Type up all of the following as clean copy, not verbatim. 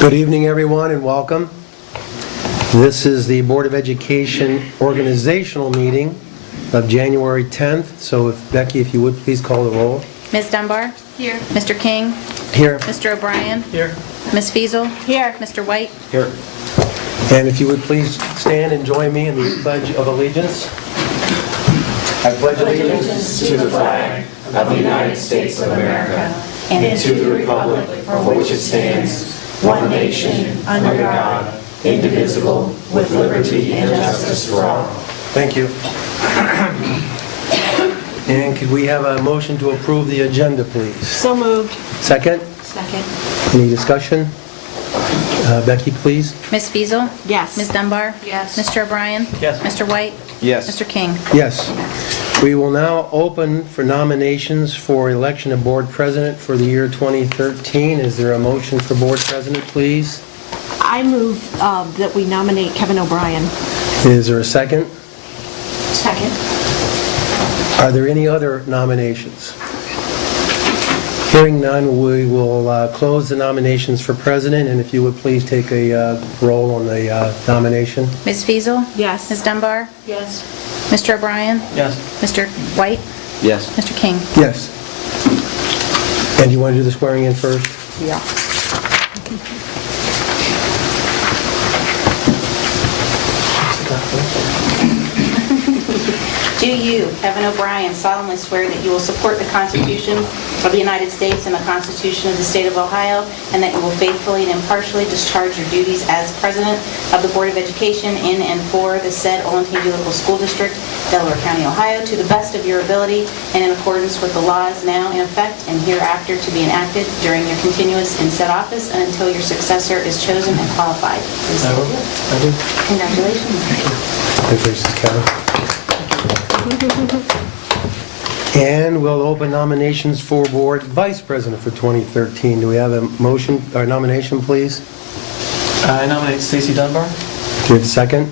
Good evening, everyone, and welcome. This is the Board of Education organizational meeting of January 10th. So, Becky, if you would please call the roll. Ms. Dunbar? Here. Mr. King? Here. Mr. O'Brien? Here. Ms. Fiesel? Here. Mr. White? Here. And if you would please stand and join me in the Pledge of Allegiance. I pledge allegiance to the flag of the United States of America and to the republic for which it stands, one nation, under God, indivisible, with liberty and justice for all. Thank you. And could we have a motion to approve the agenda, please? So moved. Second? Second. Any discussion? Becky, please. Ms. Fiesel? Yes. Ms. Dunbar? Yes. Mr. O'Brien? Yes. Mr. White? Yes. Mr. King? Yes. We will now open for nominations for election of board president for the year 2013. Is there a motion for board president, please? I move that we nominate Kevin O'Brien. Is there a second? Second. Are there any other nominations? Hearing none, we will close the nominations for president, and if you would please take a roll on the nomination. Ms. Fiesel? Yes. Ms. Dunbar? Yes. Mr. O'Brien? Yes. Mr. White? Yes. Mr. King? Yes. And you want to do the swearing in first? Yeah. Do you, Kevin O'Brien, solemnly swear that you will support the Constitution of the United States and the Constitution of the State of Ohio, and that you will faithfully and impartially discharge your duties as President of the Board of Education in and for the said Olentangy Local School District, Delaware County, Ohio, to the best of your ability and in accordance with the laws now in effect and hereafter to be enacted during your continuance in said office and until your successor is chosen and qualified? Please say yes. I do. Congratulations. Congratulations, Kevin. And we'll open nominations for board vice president for 2013. Do we have a motion or nomination, please? I nominate Stacy Dunbar. Do we have a second?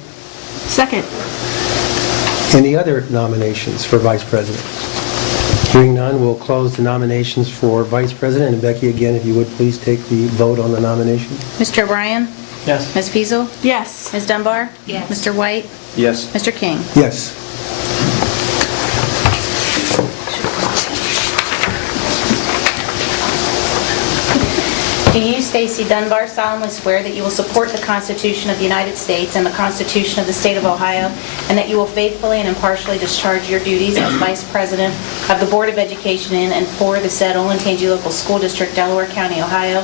Second. Any other nominations for vice president? Hearing none, we'll close the nominations for vice president. And Becky, again, if you would please take the vote on the nomination. Mr. O'Brien? Yes. Ms. Fiesel? Yes. Ms. Dunbar? Yes. Mr. White? Yes. Mr. King? Yes. Do you, Stacy Dunbar, solemnly swear that you will support the Constitution of the United States and the Constitution of the State of Ohio, and that you will faithfully and impartially discharge your duties as Vice President of the Board of Education in and for the said Olentangy Local School District, Delaware County, Ohio,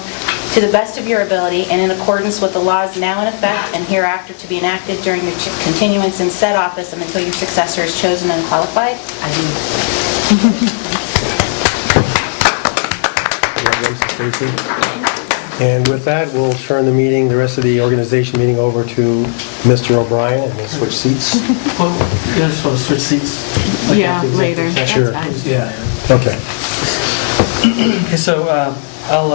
to the best of your ability and in accordance with the laws now in effect and hereafter to be enacted during your continuance in said office and until your successor is chosen and qualified? I do. Congratulations, Stacy. And with that, we'll turn the rest of the organization meeting over to Mr. O'Brien, and we'll switch seats. Well, you just want to switch seats? Like Yeah, after the later. executive That's session? fine. Yeah. Okay. Okay, so I'll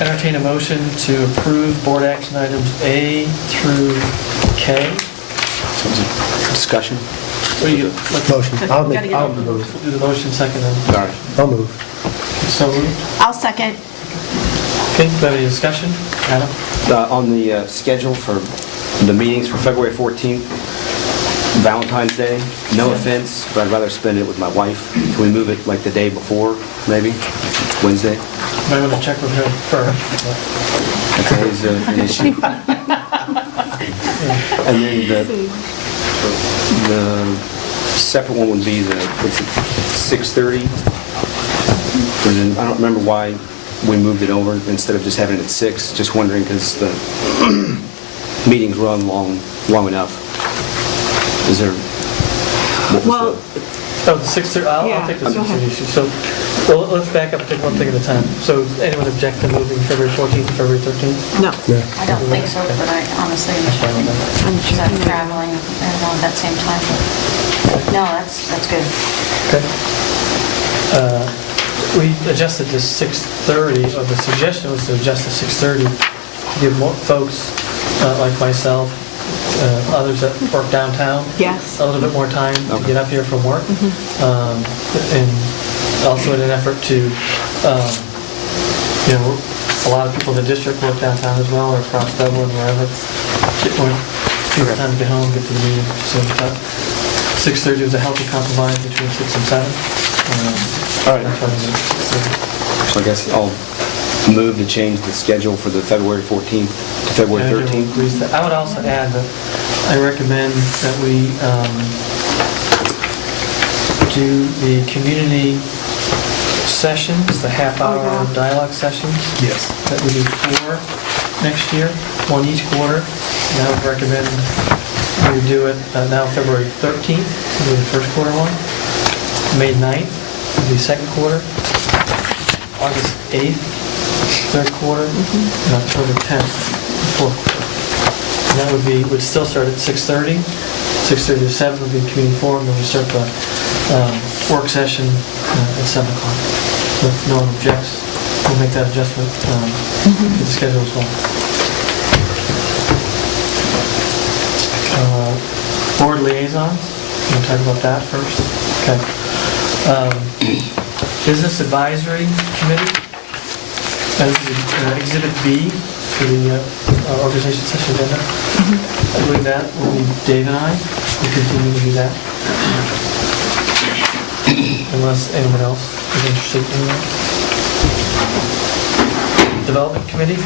entertain a motion to approve board action items A through K. Discussion? What do you, like, Motion. I'll Gotta get move. we'll do the motion second then. All right. I'll move. So moved. I'll second. Okay, do we have any discussion? Adam? On the schedule for the meetings for February 14th, Valentine's Day, no offense, but I'd rather spend it with my wife. Can we move it like the day before, maybe? Wednesday? Might want to check with her first. That's always an issue. And then the separate one would be what's it, 6:30? And then I don't remember why we moved it over instead of just having it at 6. Just wondering because the meetings run long enough. Is there? Well, Oh, the 6:30, I'll Yeah, take the go ahead. 6:30 issue. So, well, let's back up and take one thing at a time. So, anyone object to moving February 14th to February 13th? no. Yeah. I don't think so, but I honestly am checking. I'm Because I'm checking. traveling around that same time. No, that's good. Okay. We adjusted to 6:30, or the suggestion was to adjust to 6:30 to give more folks, like myself, others that work downtown, Yes. a little bit more time to Okay. get up here from work. And also in an effort to you know, a lot of people in the district work downtown as well, or across Dublin, wherever. People time to get home, get to the meeting, so we thought 6:30 was a healthy compromise between 6 and 7. All right. That's why we moved to 6:30. So I guess I'll move to change the schedule for the February 14th to February Manager will 13th. agree to that. I would also add that I recommend that we do the community sessions, the half-hour dialogue sessions. Yes. That we do 4 next year, 1 each quarter. And I would recommend we do it now February 13th, will be the first quarter one. May 9th will be second quarter. August 8th, third quarter. And October 10th, fourth quarter. And that would still start at 6:30. 6:30 to 7 would be community forum, then we start the work session at 7 o'clock. If no one objects, we'll make that adjustment to the schedule as well. Board liaisons, you want to talk about that first? Okay. Business Advisory Committee, that is Exhibit B for the organization session agenda. I believe that will be Dave and I. We'll continue to do that. Unless anyone else is interested in that. Development Committee.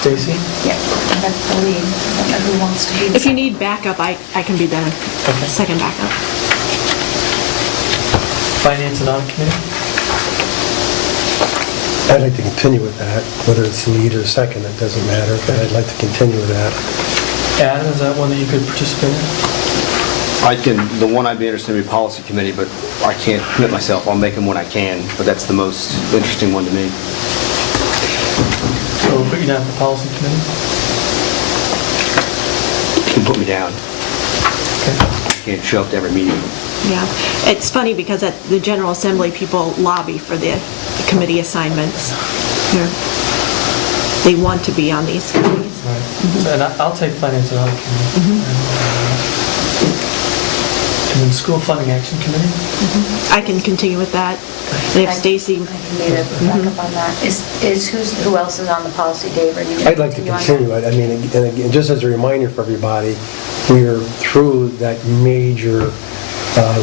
Stacy? Yeah, that's the lead. I don't know who wants to be the If you need backup, I can be the second backup. Finance and Audit Committee? I'd like to continue with that, whether it's lead or second, it doesn't matter, but I'd like to continue with that. Adam, is that one that you could participate in? The one I'd be interested in would be Policy Committee, but I can't commit myself. I'll make them when I can, but that's the most interesting one to me. So we'll put you down for Policy Committee. You can put me down. Okay. I can't show up to every meeting. Yeah. It's funny because at the General Assembly, people lobby for the committee assignments. They want to be on these committees. Right. So, and I'll take Finance and Audit Committee. And then School Funding Action Committee? I can continue with that. And if Stacy, I can be the backup on that. Who else is on the policy, Dave? Are you gonna I'd like to on that? continue it. I mean, and again, just as a reminder for everybody, we are through that major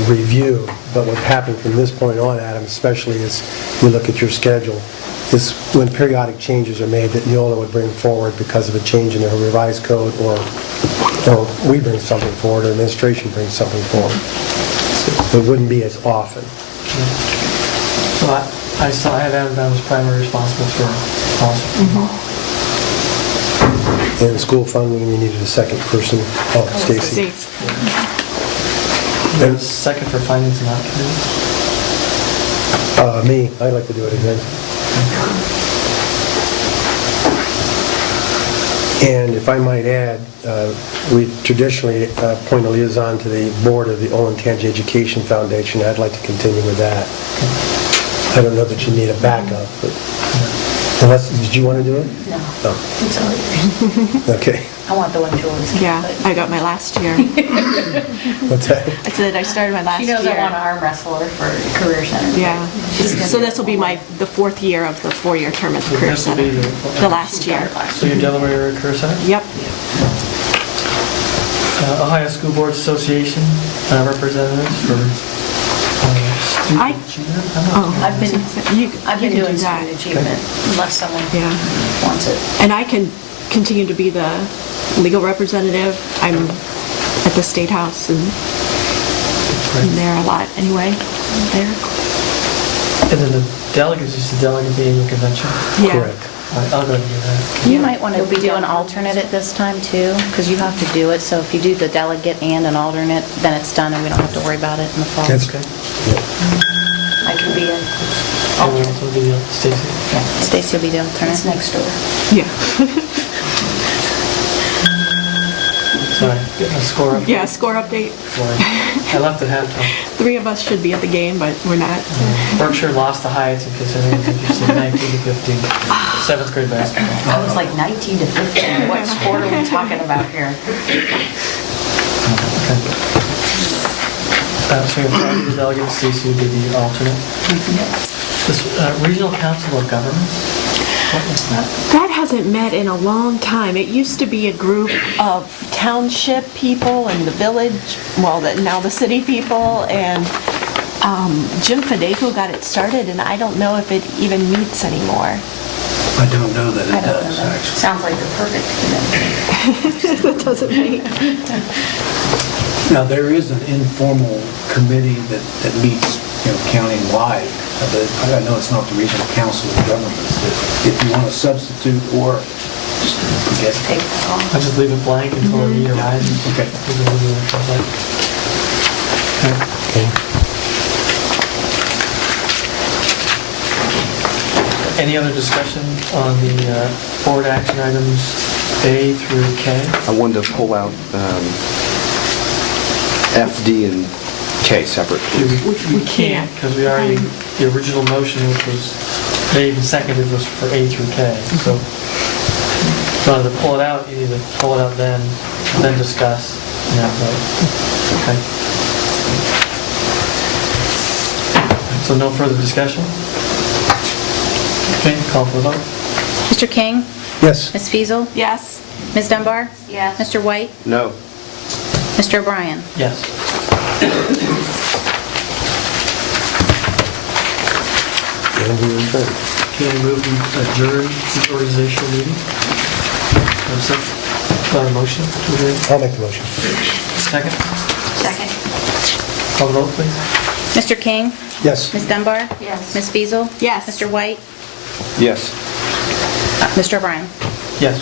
review, but what happened from this point on, Adam, especially as we look at your schedule, is when periodic changes are made that Neola would bring forward because of a change in their revised code, or we bring something forward, or administration brings something forward. So it wouldn't be as often. So I have Adam down as primary responsible for policy. And school funding, we needed a second person. Oh, Stacy. Stacy. And second for Finance and Audit Committee. Me, I'd like to do it again. And if I might add, we traditionally appoint a liaison to the board of the Olentangy Education Foundation. I'd like to continue with that. I don't know that you need a backup, but did you want to do it? No, No. it's all yours. Okay. I want the one Julie's. Yeah, I got my last year. What's that? I said I started my last She year. knows I want to arm wrestle her for Career Center. Yeah. So this will be the 4th year of the 4-year term at the Career This will Center. be The last year. So you're Delaware Career Center? Yep. Ohio School Boards Association representatives for student I- achievement? I've been You can doing do that. student achievement unless someone Yeah. wants it. And I can continue to be the legal representative. I'm at the State House and I'm there a lot anyway. There. And then the delegates is the delegate at the annual convention. Yeah. Correct. All right, I'll go and do that. You might want to do an alternate at this time too, because you have to do it. So if you do the delegate and an alternate, then it's done and we don't have to worry about it in the fall. That's Okay. I can be in, Anyone else want to be Stacy? Stacy will be the it's alternate. next door. Yeah. Sorry, getting a score up. Yeah, score update. Sorry. I left at halftime. 3 of us should be at the game, but we're not. Berkshire lost to Heights, in case anyone's interested, 19 to 15. 7th grade basketball. I was like 19 to 15. What sport are we talking about here? Okay. So we have Charlie, the delegate, Stacy would be the alternate. This Regional Council of Governments, what is that? That hasn't met in a long time. It used to be a group of township people and the village, well, now the city people, and Jim Fedeko got it started, and I don't know if it even meets anymore. I don't know that I it don't know does, that. actually. Sounds like the perfect committee. That doesn't make. Now, there is an informal committee that meets, county-wide. But I know it's not the Regional Council of Governments. If you want to substitute or just forget. Take that off. I'll just leave it blank until the meeting arises. Okay. Any other discussion on the board action items A through K? I wanted to pull out F, D, and K separate, please. We can't, because we already, the original motion, which was made and seconded, was for A through K. So if you wanted to pull it out, you need to pull it out then discuss, and then vote. Okay. So no further discussion? Okay, call for the vote. Mr. King? Yes. Ms. Feasel? Yes. Ms. Dunbar? Yes. Mr. White? No. Mr. O'Brien? Yes. And we adjourn. Can I move and adjourn the organizational meeting? Have a second? Motion to adjourn? I'll make the motion. Second? Second. Call the vote, please. Mr. King? Yes. Ms. Dunbar? Yes. Ms. Feasel? Yes. Mr. White? Yes. Mr. O'Brien? Yes.